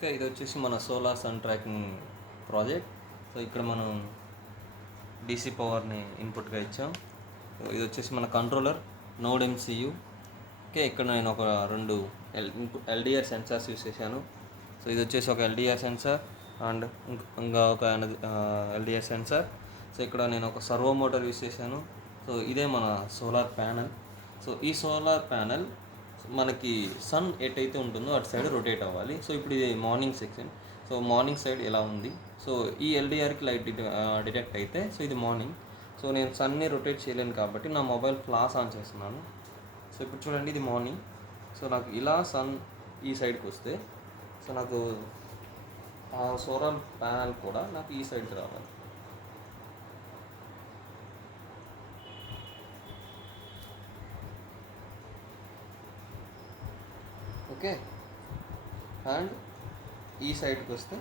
Okay, ఇది వచ్చేసి మన solar sun tracking project. So ఇక్కడ మనం డీసీ పవర్ని ఇన్పుట్గా ఇచ్చాం. ఇది వచ్చేసి మన కంట్రోలర్ నోడ్ ఎంసీయూ. ఓకే, ఇక్కడ నేను ఒక 2 ఎల్డిఆర్ సెన్సార్స్ యూస్ చేశాను. సో ఇది వచ్చేసి ఒక ఎల్డిఆర్ సెన్సార్ అండ్ ఇంకా ఒక ఎల్డిఆర్ సెన్సార్. సో ఇక్కడ నేను ఒక సర్వో మోటార్ యూస్ చేశాను. సో ఇదే మన సోలార్ ప్యానెల్. సో ఈ సోలార్ ప్యానెల్ మనకి సన్ ఎటైతే ఉంటుందో అటు సైడ్ రొటేట్ అవ్వాలి. సో ఇప్పుడు ఇది morning section. So morning side ఎలా ఉంది, సో ఈ ఎల్డిఆర్కి లైట్ డిటెక్ట్ అయితే సో ఇది మార్నింగ్. సో నేను సన్ని రొటేట్ చేయలేను కాబట్టి నా మొబైల్ ఫ్లాష్ ఆన్ చేస్తున్నాను. సో ఇప్పుడు చూడండి, ఇది మార్నింగ్. సో నాకు ఇలా సన్ ఈ సైడ్కి వస్తే సో నాకు ఆ సోలార్ ప్యానెల్ కూడా నాకు ఈ సైడ్కి రావాలి. ఓకే, అండ్ ఈ సైడ్కి వస్తే